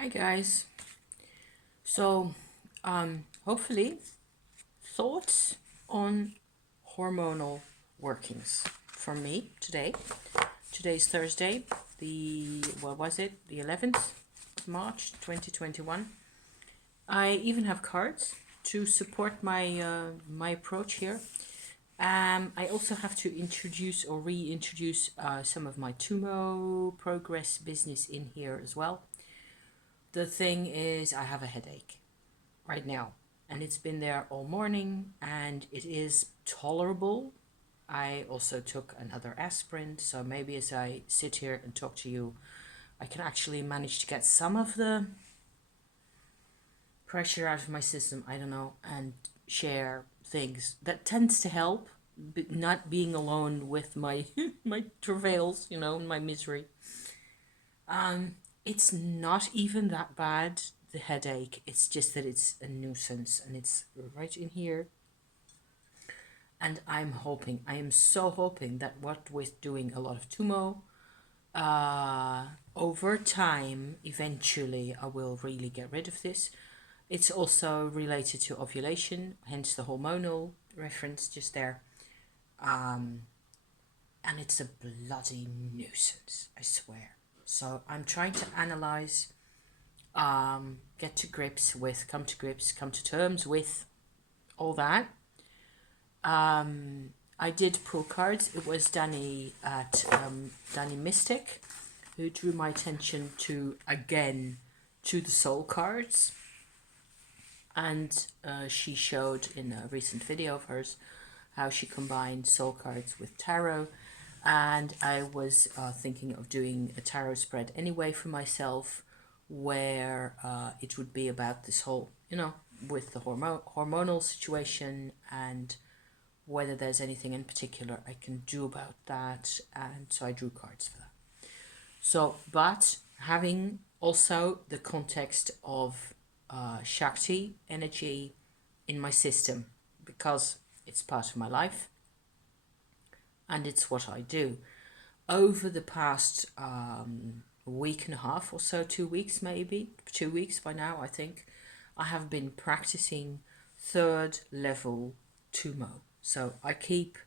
Hi guys. So, hopefully, thoughts on hormonal workings from me today. Today's Thursday, the what was it? The 11th of March, 2021. I even have cards to support my approach here. I also have to introduce or reintroduce some of my Tummo progress business in here as well. The thing is, I have a headache right now, and it's been there all morning, and it is tolerable. I also took another aspirin, so maybe as I sit here and talk to you, I can actually manage to get some of the pressure out of my system. I don't know, and share things that tends to help. But not being alone with my my travails, my misery. It's not even that bad, the headache. It's just that it's a nuisance and it's right in here. And I am so hoping that what with doing a lot of Tummo, over time, eventually I will really get rid of this. It's also related to ovulation, hence the hormonal reference just there. And it's a bloody nuisance, I swear. So I'm trying to analyze, get to grips with, come to terms with all that. I did pull cards. It was Danny at Danny Mystic who drew my attention to the soul cards, and she showed in a recent video of hers how she combined soul cards with tarot. And I was thinking of doing a tarot spread anyway for myself, where it would be about this whole, with the hormonal situation and whether there's anything in particular I can do about that. And so I drew cards for that. So, but having also the context of Shakti energy in my system, because it's part of my life and it's what I do. Over the past week and a half or so, 2 weeks maybe, 2 weeks by now, I think, I have been practicing third level Tummo. So I keep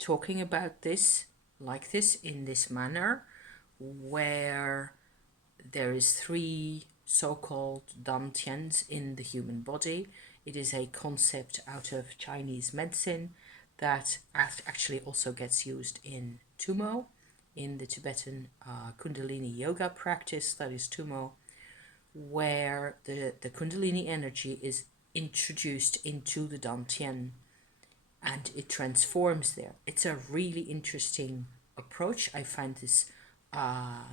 talking about this like this in this manner, where there is three so-called dantians in the human body. It is a concept out of Chinese medicine that actually also gets used in Tummo, in the Tibetan Kundalini yoga practice, that is Tummo, where the Kundalini energy is introduced into the dantian and it transforms there. It's a really interesting approach. I find this,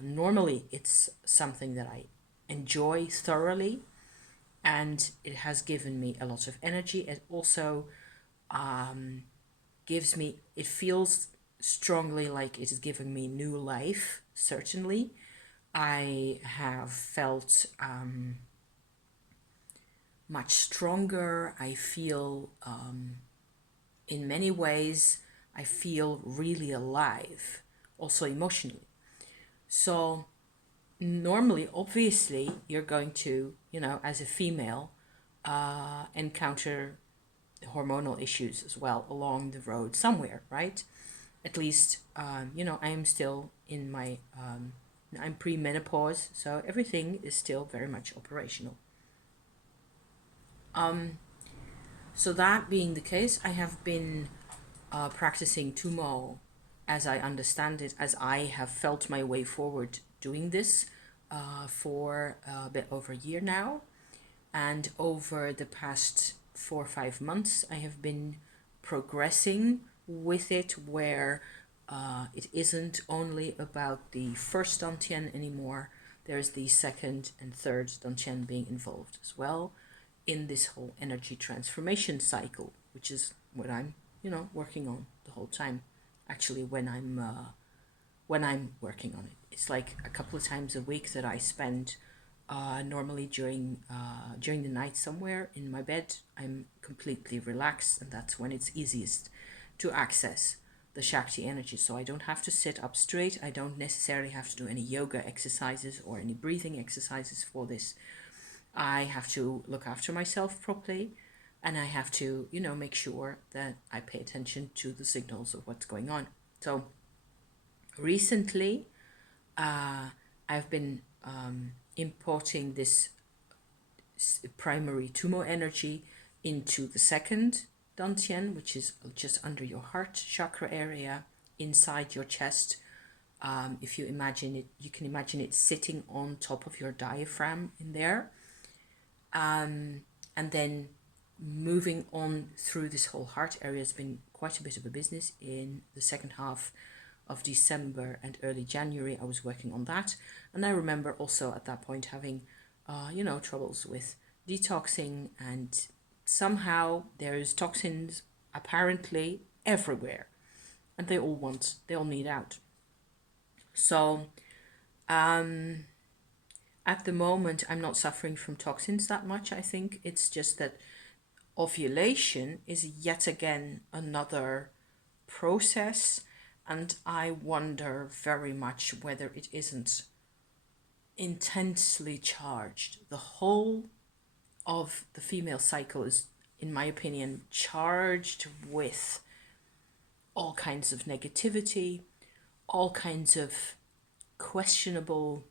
normally it's something that I enjoy thoroughly, and it has given me a lot of energy. It also gives me, it feels strongly like it is giving me new life, certainly. I have felt much stronger. I feel, in many ways, I feel really alive, also emotionally. So normally, obviously, you're going to, as a female, encounter hormonal issues as well along the road somewhere, right? At least, I am still in my, I'm pre-menopause, so everything is still very much operational. So that being the case, I have been practicing Tummo as I understand it, as I have felt my way forward doing this for a bit over a year now. And over the past 4 or 5 months, I have been progressing with it, where it isn't only about the first dantian anymore. There's the second and third dantian being involved as well in this whole energy transformation cycle, which is what I'm, working on the whole time. Actually, when I'm working on it, it's like a couple of times a week that I spend. Normally during the night somewhere in my bed, I'm completely relaxed, and that's when it's easiest to access the Shakti energy. So I don't have to sit up straight. I don't necessarily have to do any yoga exercises or any breathing exercises for this. I have to look after myself properly, and I have to, make sure that I pay attention to the signals of what's going on. So recently, I've been importing this primary Tummo energy into the second Dantian, which is just under your heart chakra area, inside your chest. If you imagine it, you can imagine it sitting on top of your diaphragm in there. And then moving on through this whole heart area has been quite a bit of a business. In the second half of December and early January, I was working on that. And I remember also at that point having, troubles with detoxing, and somehow there's toxins apparently everywhere, and they all need out. So, at the moment, I'm not suffering from toxins that much. I think it's just that ovulation is yet again another process, and I wonder very much whether it isn't intensely charged. The whole of the female cycle is, in my opinion, charged with all kinds of negativity, all kinds of questionable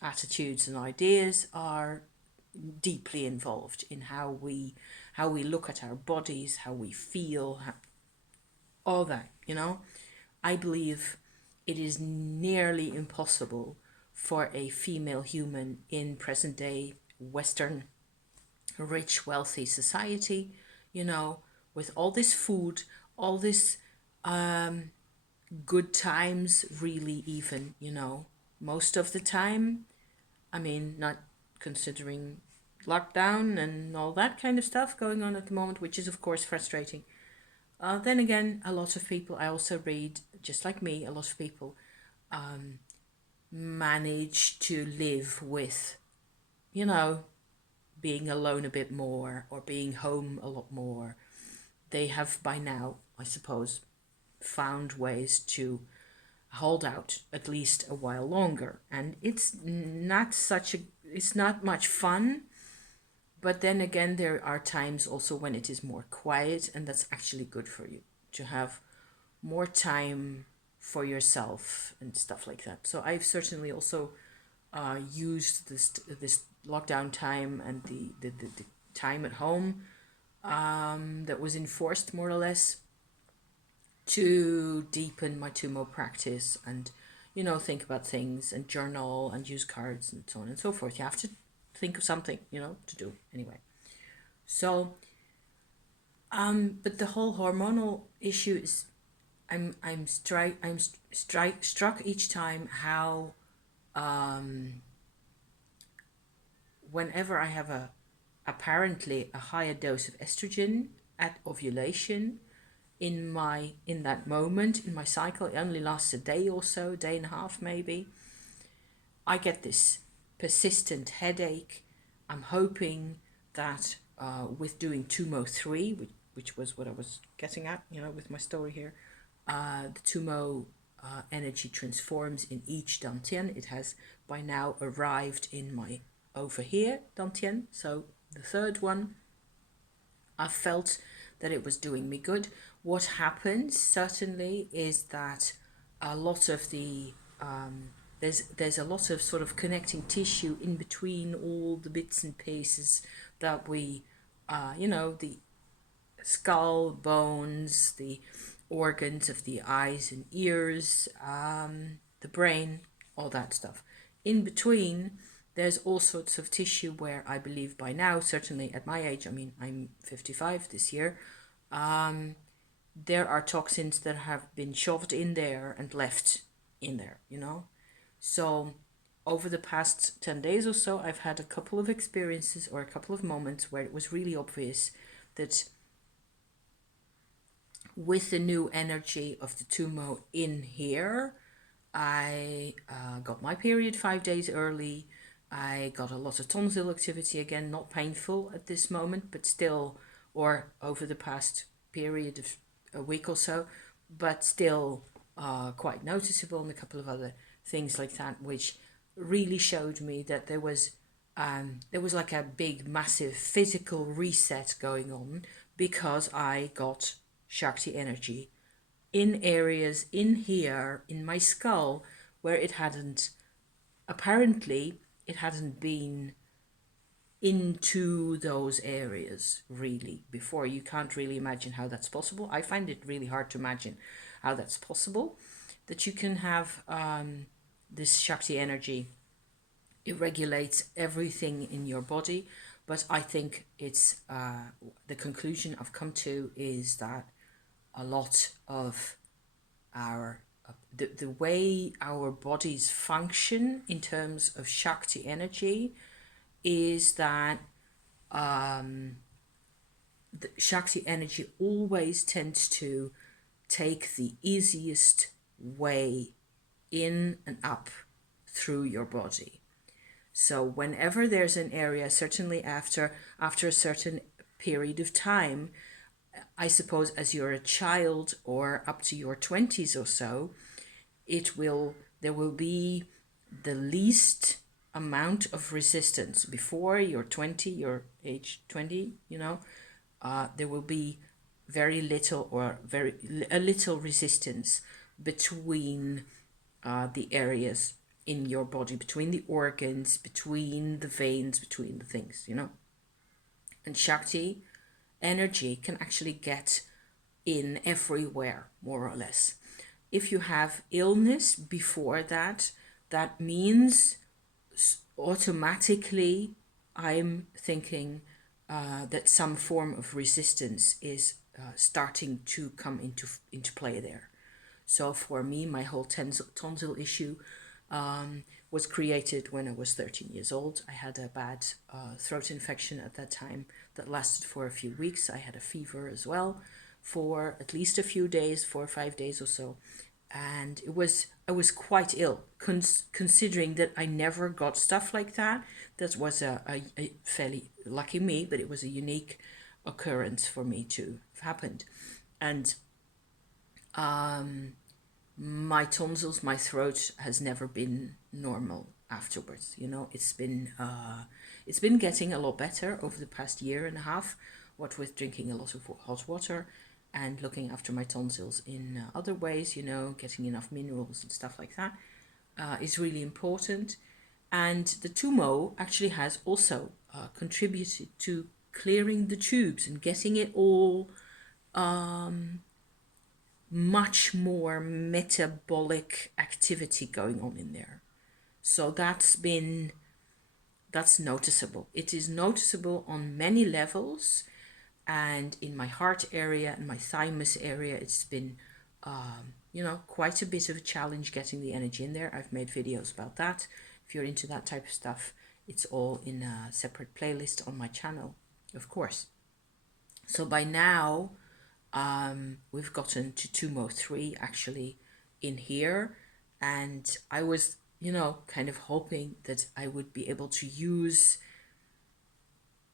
attitudes and ideas are deeply involved in how we look at our bodies, how we feel, all that, I believe it is nearly impossible for a female human in present day Western rich wealthy society, with all this food, all this good times, really, even, most of the time, I mean, not considering lockdown and all that kind of stuff going on at the moment, which is of course frustrating. Then again, a lot of people, I also read, just like me, a lot of people manage to live with, being alone a bit more or being home a lot more. They have by now, I suppose, found ways to hold out at least a while longer. And it's not much fun. But then again, there are times also when it is more quiet, and that's actually good for you to have more time for yourself and stuff like that. So I've certainly also used this lockdown time and the time at home that was enforced more or less to deepen my Tummo practice and, think about things and journal and use cards and so on and so forth. You have to think of something, to do anyway. So, but the whole hormonal issue is, I'm struck each time how, whenever I have apparently a higher dose of estrogen at ovulation, in that moment in my cycle, it only lasts a day or so, day and a half maybe, I get this persistent headache. I'm hoping that with doing Tummo 3, which was what I was getting at, with my story here, the Tummo energy transforms in each Dantian. It has by now arrived in my over here Dantian, so the third one. I felt that it was doing me good. What happens certainly is that a lot of the there's a lot of sort of connecting tissue in between all the bits and pieces that we the skull, bones, the organs of the eyes and ears, the brain, all that stuff. In between, there's all sorts of tissue where I believe by now, certainly at my age, I mean, I'm 55 this year, there are toxins that have been shoved in there and left in there, So over the past 10 days or so, I've had a couple of experiences or a couple of moments where it was really obvious that with the new energy of the Tummo in here, I got my period 5 days early. I got a lot of tonsil activity again, not painful at this moment, but still, or over the past period of a week or so, but still quite noticeable, and a couple of other things like that, which really showed me that there was like a big, massive physical reset going on because I got Shakti energy in areas in here in my skull where it hadn't, apparently it hadn't been into those areas really before. You can't really imagine how that's possible. I find it really hard to imagine how that's possible, that you can have this Shakti energy. It regulates everything in your body, but I think it's the conclusion I've come to is that a lot of our the way our bodies function in terms of Shakti energy is that the Shakti energy always tends to take the easiest way in and up through your body. So whenever there's an area, certainly after a certain period of time, I suppose as you're a child or up to your 20s or so, there will be the least amount of resistance. Before you're 20, your age 20, there will be very little or very a little resistance between the areas in your body, between the organs, between the veins, between the things. And Shakti energy can actually get in everywhere, more or less. If you have illness before that, that means automatically I'm thinking that some form of resistance is starting to come into play there. So for me, my whole tonsil issue was created when I was 13 years old. I had a bad throat infection at that time that lasted for a few weeks. I had a fever as well for at least a few days, 4 or 5 days or so. And I was quite ill, considering that I never got stuff like that. That was a fairly lucky me, but it was a unique occurrence for me to have happened. And my tonsils, my throat has never been normal afterwards. It's been getting a lot better over the past year and a half, what with drinking a lot of hot water and looking after my tonsils in other ways, getting enough minerals and stuff like that is really important. And the Tummo actually has also contributed to clearing the tubes and getting it all much more metabolic activity going on in there. So that's noticeable. It is noticeable on many levels, and in my heart area and my thymus area, it's been quite a bit of a challenge getting the energy in there. I've made videos about that. If you're into that type of stuff, it's all in a separate playlist on my channel, of course. So by now, we've gotten to Tummo 3 actually in here, and I was, kind of hoping that I would be able to use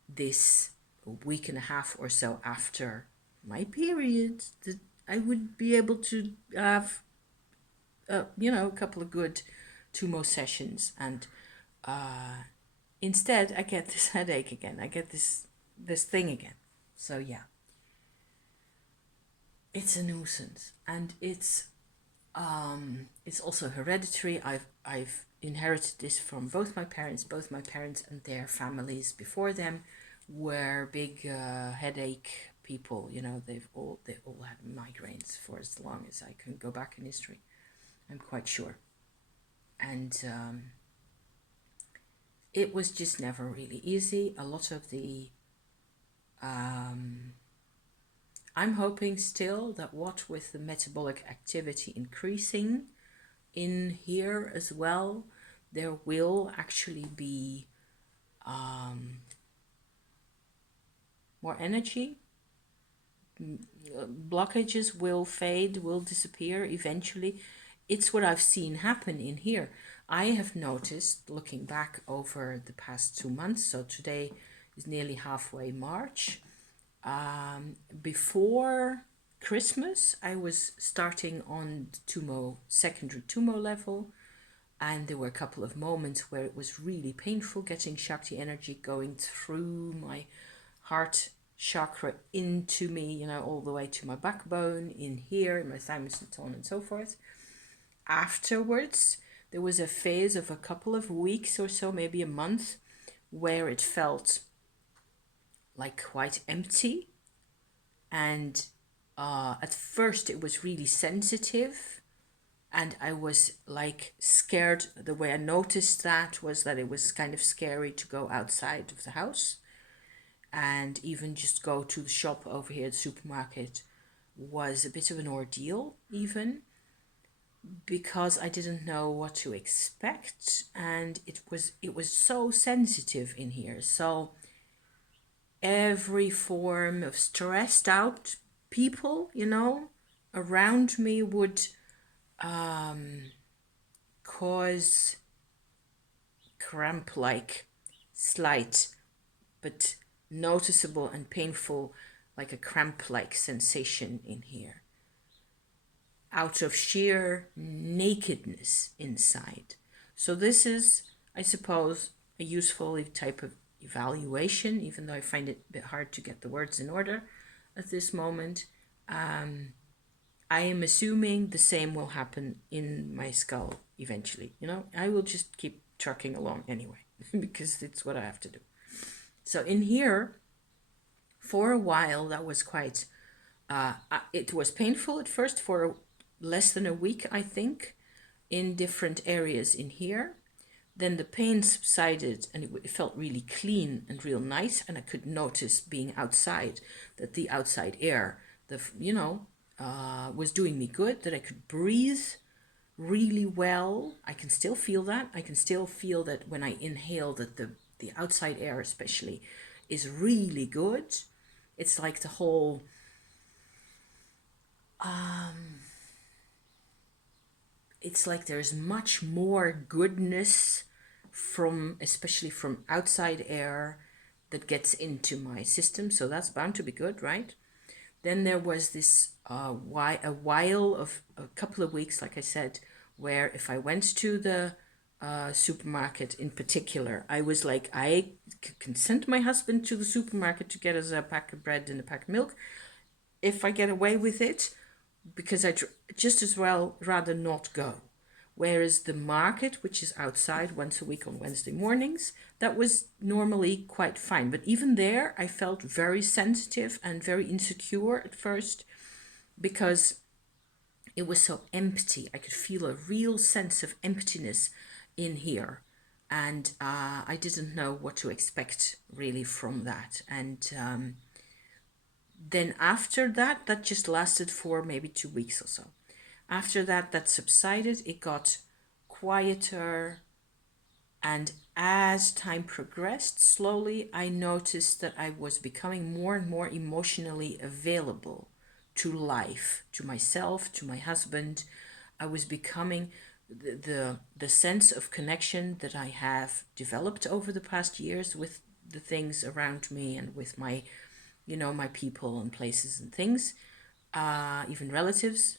this a week and a half or so after my period, that I would be able to have, a couple of good Tummo sessions, and instead I get this headache again. I get this thing again. So yeah. It's a nuisance, and it's also hereditary. I've inherited this from both my parents. Both my parents and their families before them were big headache people. They all had migraines for as long as I can go back in history. I'm quite sure, and it was just never really easy. A lot of the I'm hoping still that what with the metabolic activity increasing in here as well, there will actually be more energy. Blockages will fade, will disappear eventually. It's what I've seen happen in here. I have noticed, looking back over the past 2 months, so today is nearly halfway March, before Christmas, I was starting on Tummo, secondary Tummo level, and there were a couple of moments where it was really painful getting Shakti energy going through my heart chakra into me, all the way to my backbone, in here, in my thymus and so on and so forth. Afterwards, there was a phase of a couple of weeks or so, maybe a month, where it felt like quite empty. And at first, it was really sensitive. And I was like scared. The way I noticed that was that it was kind of scary to go outside of the house and even just go to the shop over here, the supermarket, was a bit of an ordeal, even because I didn't know what to expect, and it was so sensitive in here. So every form of stressed out people, around me would cause cramp like slight but noticeable and painful, like a cramp like sensation in here, out of sheer nakedness inside. So this is, I suppose, a useful type of evaluation, even though I find it a bit hard to get the words in order at this moment. I am assuming the same will happen in my skull eventually. I will just keep trucking along anyway, because it's what I have to do. So in here, for a while, that was quite, it was painful at first for less than a week, I think, in different areas in here. Then the pain subsided and it felt really clean and real nice. And I could notice being outside that the outside air, was doing me good, that I could breathe really well. I can still feel that. I can still feel that when I inhale, that the outside air especially is really good. It's like the whole it's like there's much more goodness especially from outside air that gets into my system. So that's bound to be good, right? Then there was this a while of a couple of weeks, like I said, where if I went to the supermarket in particular, I was like, I can send my husband to the supermarket to get us a pack of bread and a pack of milk if I get away with it, because I'd just as well rather not go. Whereas the market, which is outside once a week on Wednesday mornings, that was normally quite fine. But even there, I felt very sensitive and very insecure at first because it was so empty. I could feel a real sense of emptiness in here. And I didn't know what to expect really from that. And then after that, that just lasted for maybe 2 weeks or so. After that, that subsided. It got quieter. And as time progressed, slowly, I noticed that I was becoming more and more emotionally available to life, to myself, to my husband. I was becoming the sense of connection that I have developed over the past years with the things around me and with my my people and places and things, even relatives,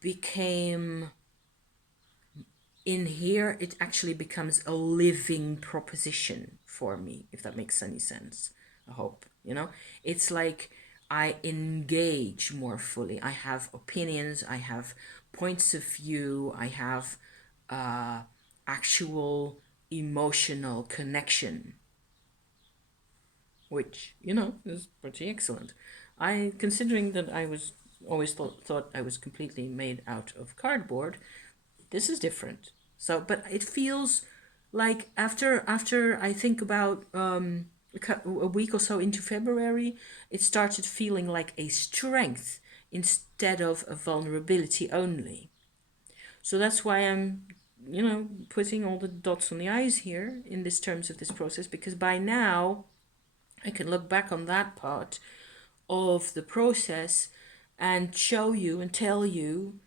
became, in here, it actually becomes a living proposition for me, if that makes any sense. I hope, it's like I engage more fully. I have opinions, I have points of view, I have actual emotional connection, which is pretty excellent. Considering that I was always thought I was completely made out of cardboard, this is different. So, but it feels like after I think about a week or so into February, it started feeling like a strength instead of a vulnerability only. So that's why I'm putting all the dots on the i's here in this terms of this process, because by now I can look back on that part of the process and show you and tell you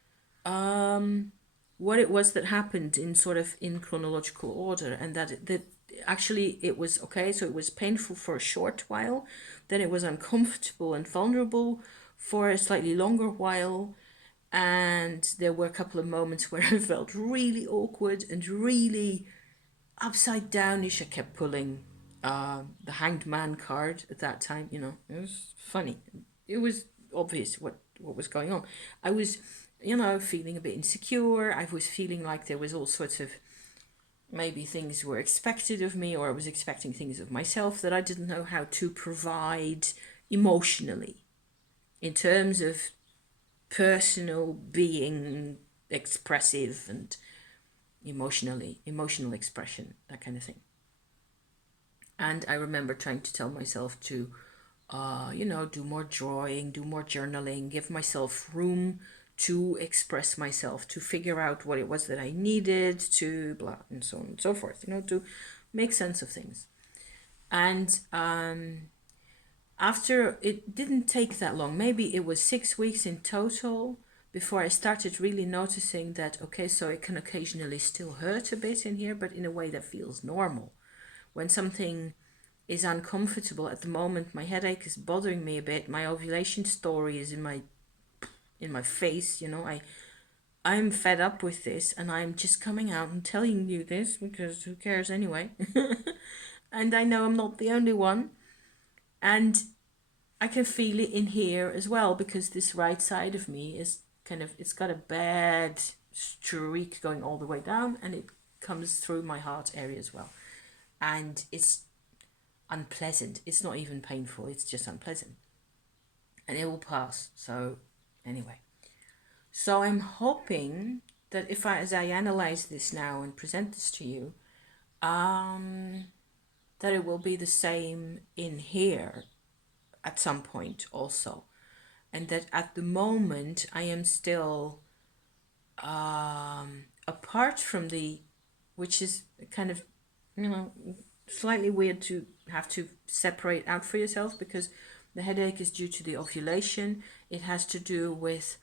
what it was that happened in chronological order, and that actually it was okay. So it was painful for a short while, then it was uncomfortable and vulnerable for a slightly longer while. And there were a couple of moments where I felt really awkward and really upside downish. I kept pulling the Hanged Man card at that time. You know, it was funny. It was obvious what was going on. I was, feeling a bit insecure. I was feeling like there was all sorts of, maybe things were expected of me, or I was expecting things of myself that I didn't know how to provide emotionally in terms of personal being expressive and emotional expression, that kind of thing. And I remember trying to tell myself to do more drawing, do more journaling, give myself room to express myself, to figure out what it was that I needed, to blah, and so on and so forth, to make sense of things. And after, it didn't take that long, maybe it was 6 weeks in total, before I started really noticing that, okay, so it can occasionally still hurt a bit in here, but in a way that feels normal. When something is uncomfortable at the moment, my headache is bothering me a bit, my ovulation story is in my face, I'm fed up with this, and I'm just coming out and telling you this because who cares anyway. And I know I'm not the only one, and I can feel it in here as well, because this right side of me is it's got a bad streak going all the way down, and it comes through my heart area as well, and it's unpleasant. It's not even painful, it's just unpleasant, and it will pass. So anyway, so I'm hoping that as I analyze this now and present this to you, that it will be the same in here at some point also, and that at the moment I am still apart from which is kind of, slightly weird to have to separate out for yourself, because the headache is due to the ovulation. It has to do with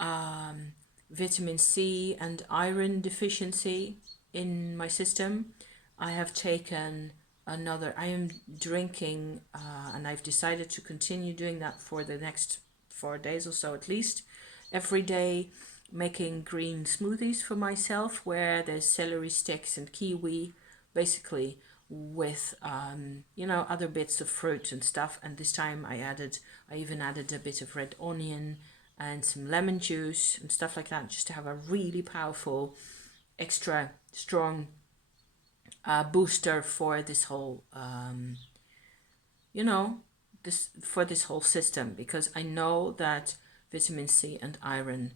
vitamin C and iron deficiency in my system. I have taken I am drinking, and I've decided to continue doing that for the next 4 days or so at least, every day, making green smoothies for myself where there's celery sticks and kiwi, basically, with other bits of fruit and stuff. And this time I even added a bit of red onion and some lemon juice and stuff like that, just to have a really powerful, extra strong booster for this whole this whole system, because I know that vitamin C and iron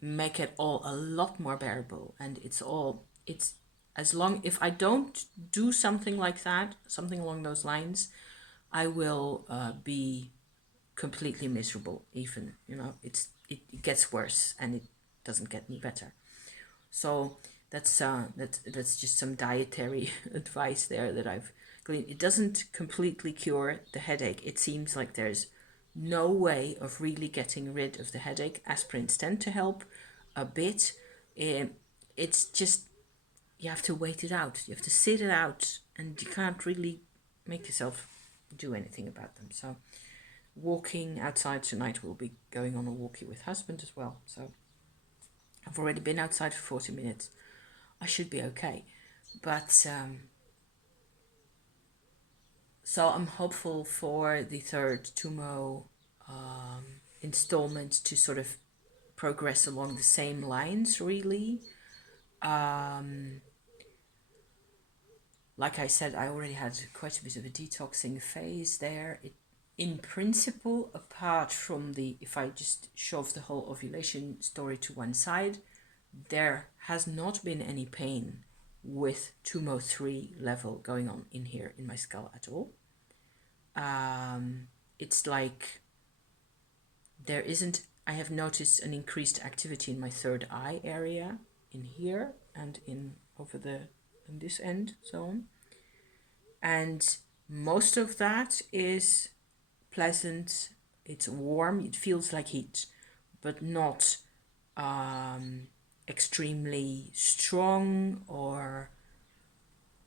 make it all a lot more bearable, and it's as long, if I don't do something like that, something along those lines, I will be completely miserable. Even, it gets worse, and it doesn't get any better. So that's just some dietary advice there that I've gleaned. It doesn't completely cure the headache. It seems like there's no way of really getting rid of the headache. Aspirins tend to help a bit. It's just, you have to wait it out. You have to sit it out, and you can't really make yourself do anything about them. So walking outside tonight, we'll be going on a walkie with husband as well. So I've already been outside for 40 minutes. I should be okay. But so I'm hopeful for the third Tummo installment to sort of progress along the same lines, really. Like I said, I already had quite a bit of a detoxing phase there. In principle, apart from if I just shove the whole ovulation story to one side, there has not been any pain with Tummo 3 level going on in here in my skull at all. It's like I have noticed an increased activity in my third eye area, in here and in this end, so on. And most of that is pleasant. It's warm. It feels like heat, but not extremely strong, or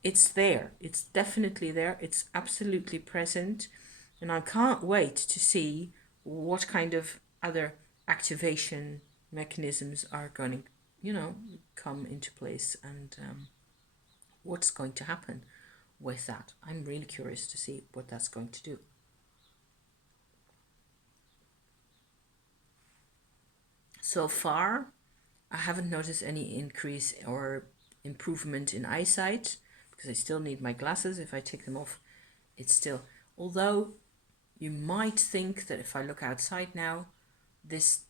it's there. It's definitely there. It's absolutely present. And I can't wait to see what kind of other activation mechanisms are going to, come into place, and what's going to happen with that. I'm really curious to see what that's going to do. So far, I haven't noticed any increase or improvement in eyesight, because I still need my glasses. If I take them off, it's still, although you might think that if I look outside now, this,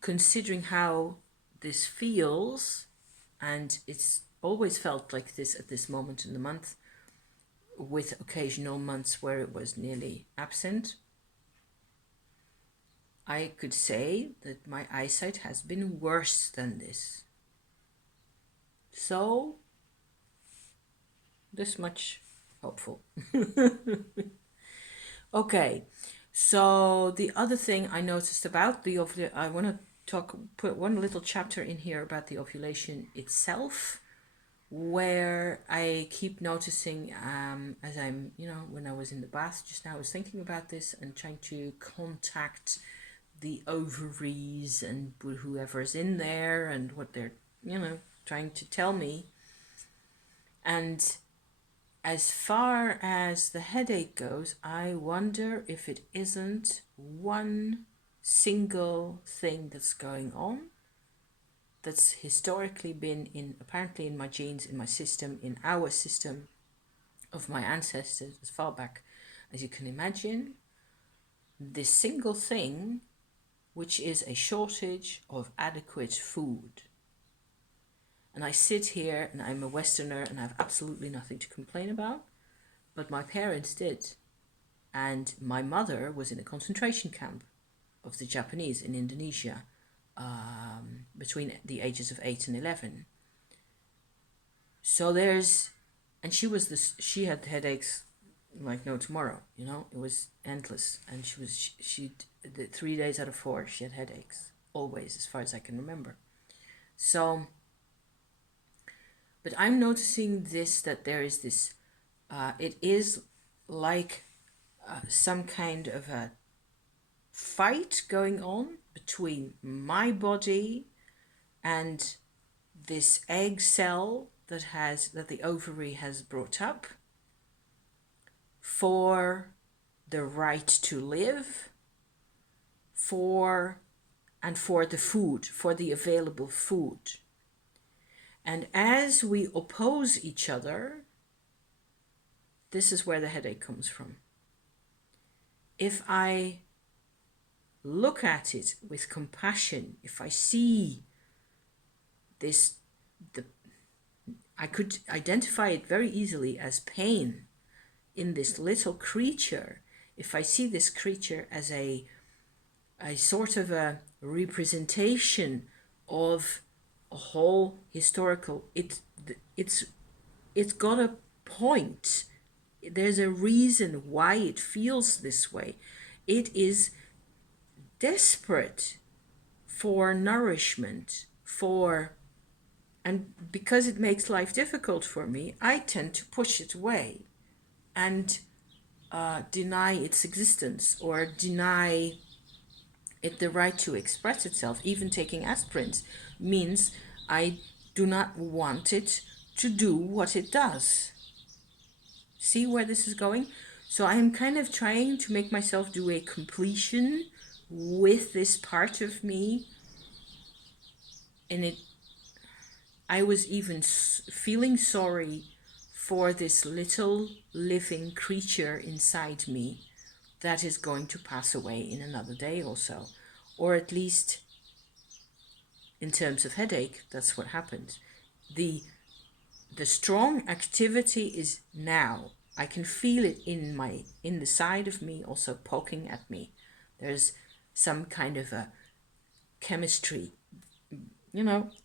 considering how this feels, and it's always felt like this at this moment in the month, with occasional months where it was nearly absent, I could say that my eyesight has been worse than this. So, this much hopeful. Okay, so the other thing I noticed about the ovulation, I want to put one little chapter in here about the ovulation itself, where I keep noticing, as I'm, when I was in the bath just now, I was thinking about this and trying to contact the ovaries and whoever's in there and what they're, trying to tell me. And as far as the headache goes, I wonder if it isn't one single thing that's going on that's historically been apparently in my genes, in my system, in our system of my ancestors as far back as you can imagine. This single thing, which is a shortage of adequate food. And I sit here and I'm a Westerner and I have absolutely nothing to complain about, but my parents did. And my mother was in a concentration camp of the Japanese in Indonesia, between the ages of 8 and 11. So and she had headaches like no tomorrow, it was endless. And she 3 days out of 4, she had headaches, always, as far as I can remember. So, but I'm noticing that there is this, it is like some kind of a fight going on between my body and this egg cell that the ovary has brought up for the right to live, for the food, for the available food. And as we oppose each other, this is where the headache comes from. If I look at it with compassion, if I see this, I could identify it very easily as pain in this little creature. If I see this creature as a sort of a representation of a whole historical, it's got a point. There's a reason why it feels this way. It is desperate for nourishment, and because it makes life difficult for me, I tend to push it away and deny its existence, or deny it the right to express itself. Even taking aspirins means I do not want it to do what it does. See where this is going? So I am kind of trying to make myself do a completion with this part of me. And I was even feeling sorry for this little living creature inside me that is going to pass away in another day or so. Or at least, in terms of headache, that's what happened. The strong activity is now. I can feel it in the side of me, also poking at me. There's some kind of a chemistry,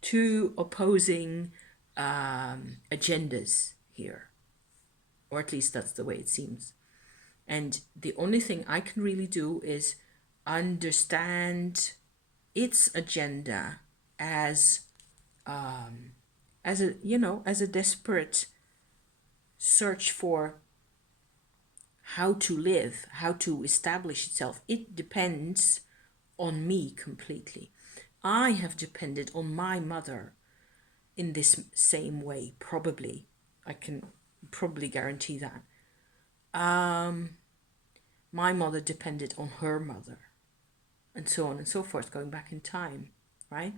two opposing agendas here, or at least that's the way it seems. And the only thing I can really do is understand its agenda as a desperate search for how to live, how to establish itself, it depends on me completely. I have depended on my mother in this same way, probably. I can probably guarantee that. My mother depended on her mother, and so on and so forth, going back in time, right?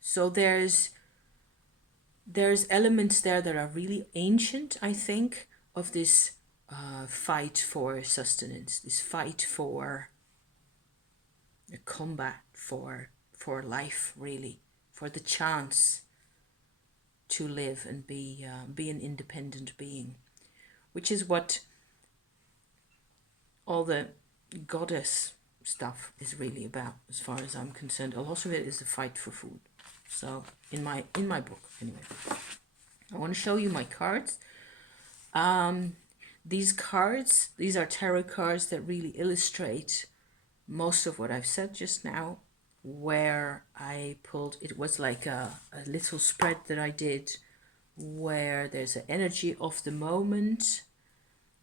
So there's elements there that are really ancient, I think, of this fight for sustenance, this fight for a combat for life, really, for the chance to live and be an independent being, which is what all the goddess stuff is really about, as far as I'm concerned. A lot of it is a fight for food. So in my book, anyway, I want to show you my cards. These cards, these are tarot cards that really illustrate most of what I've said just now. Where I pulled, it was like a little spread that I did, where there's an energy of the moment,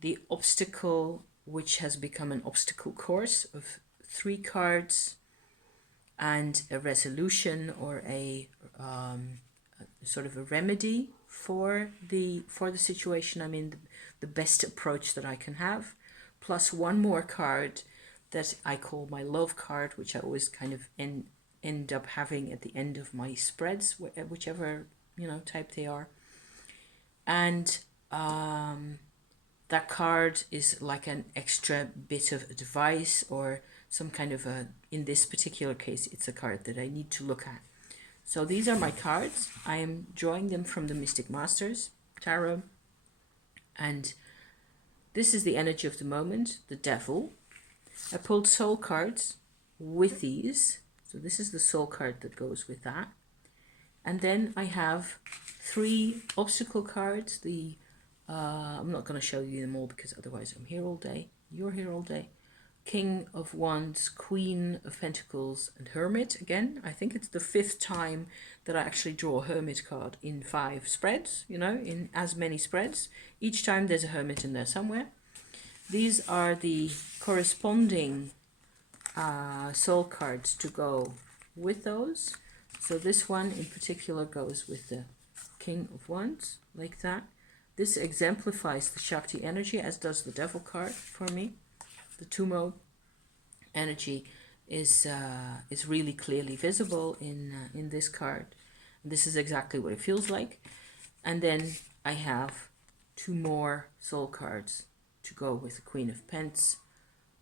the obstacle, which has become an obstacle course of 3 cards, and a resolution or a sort of a remedy for the situation I'm in, the best approach that I can have, plus one more card that I call my love card, which I always kind of end up having at the end of my spreads, whichever type they are. And that card is like an extra bit of advice, or some kind of in this particular case, it's a card that I need to look at. So these are my cards. I am drawing them from the Mystic Masters Tarot. And this is the energy of the moment, the Devil. I pulled soul cards with these. So this is the soul card that goes with that. And then I have 3 obstacle cards. I'm not going to show you them all because otherwise I'm here all day. You're here all day. King of Wands, Queen of Pentacles, and Hermit. Again, I think it's the 5th time that I actually draw a Hermit card in 5 spreads, in as many spreads. Each time there's a Hermit in there somewhere. These are the corresponding soul cards to go with those. So this one in particular goes with the King of Wands, like that. This exemplifies the Shakti energy, as does the Devil card for me. The Tummo energy is really clearly visible in this card. And this is exactly what it feels like. And then I have 2 more soul cards to go with the Queen of Pence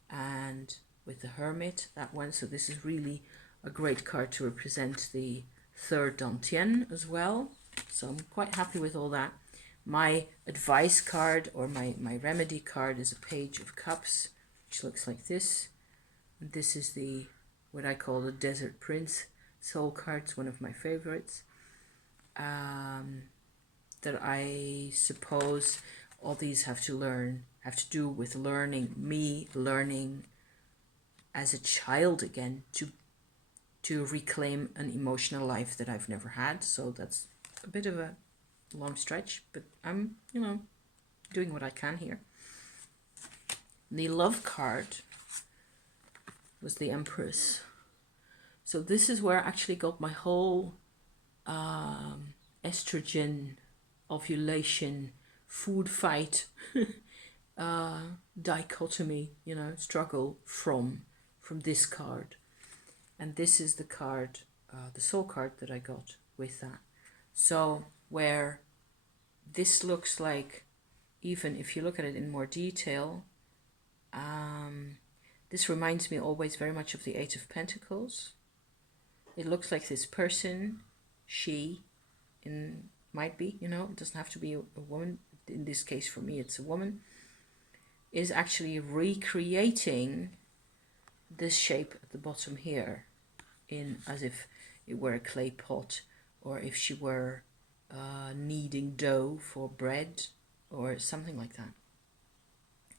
and with the Hermit, that one. So this is really a great card to represent the 3rd Dantian as well. So I'm quite happy with all that. My advice card, or my remedy card, is a Page of Cups, which looks like this. And this is what I call the Desert Prince soul card. It's one of my favorites. That I suppose all these have to do with learning as a child again, to reclaim an emotional life that I've never had. So that's a bit of a long stretch, but I'm doing what I can here. The love card was the Empress. So this is where I actually got my whole estrogen, ovulation, food fight dichotomy, struggle from this card. And this is the card, the soul card that I got with that. So where this looks like, even if you look at it in more detail, this reminds me always very much of the 8 of Pentacles. It looks like this person, might be, it doesn't have to be a woman. In this case, for me, it's a woman, is actually recreating this shape at the bottom here, as if it were a clay pot, or if she were kneading dough for bread or something like that.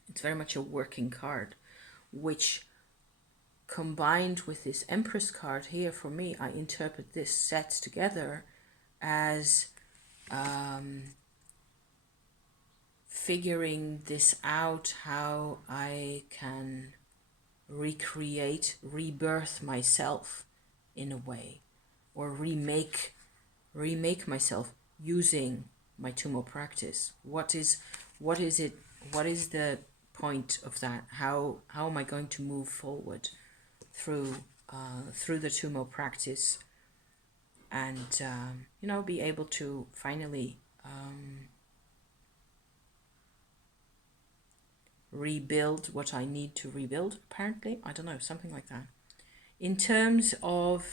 It's very much a working card, which combined with this Empress card here, for me, I interpret this set together as figuring this out, how I can recreate, rebirth myself in a way, or remake myself using my Tummo practice. What is it? What is the point of that? How am I going to move forward through through the Tummo practice, and be able to finally rebuild what I need to rebuild? Apparently, I don't know, something like that. In terms of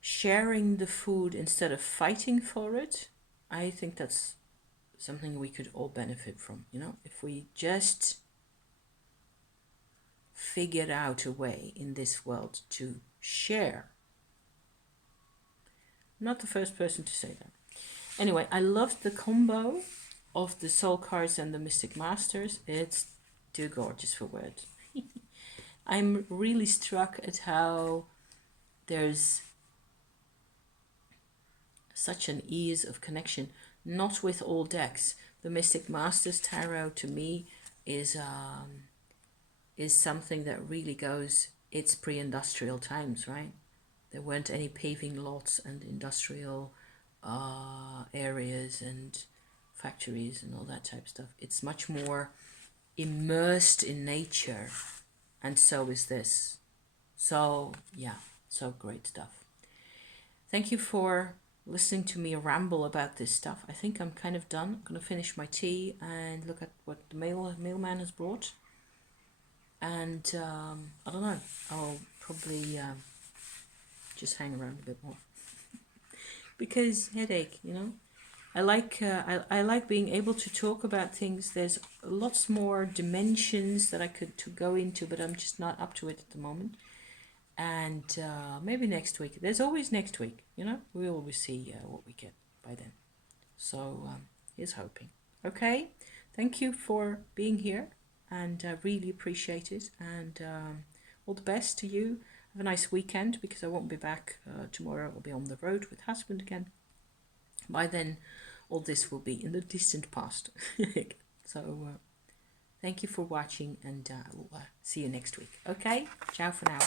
sharing the food instead of fighting for it, I think that's something we could all benefit from. If we just figured out a way in this world to share. I'm not the first person to say that. Anyway, I loved the combo of the Soul Cards and the Mystic Masters. It's too gorgeous for words. I'm really struck at how there's such an ease of connection, not with all decks. The Mystic Masters Tarot to me is something that really goes, it's pre-industrial times, right? There weren't any paving lots and industrial areas and factories and all that type of stuff. It's much more immersed in nature, and so is this. So yeah, so great stuff. Thank you for listening to me ramble about this stuff. I think I'm kind of done. I'm going to finish my tea and look at what the mailman has brought. And I don't know, I'll probably just hang around a bit more. Because headache, I like I like being able to talk about things. There's lots more dimensions that I could to go into, but I'm just not up to it at the moment. And maybe next week. There's always next week, we always see what we get by then. So here's hoping. Okay, thank you for being here, and I really appreciate it. And all the best to you. Have a nice weekend, because I won't be back tomorrow. I'll be on the road with husband again. By then, all this will be in the distant past. So thank you for watching, and I will see you next week. Okay, ciao for now.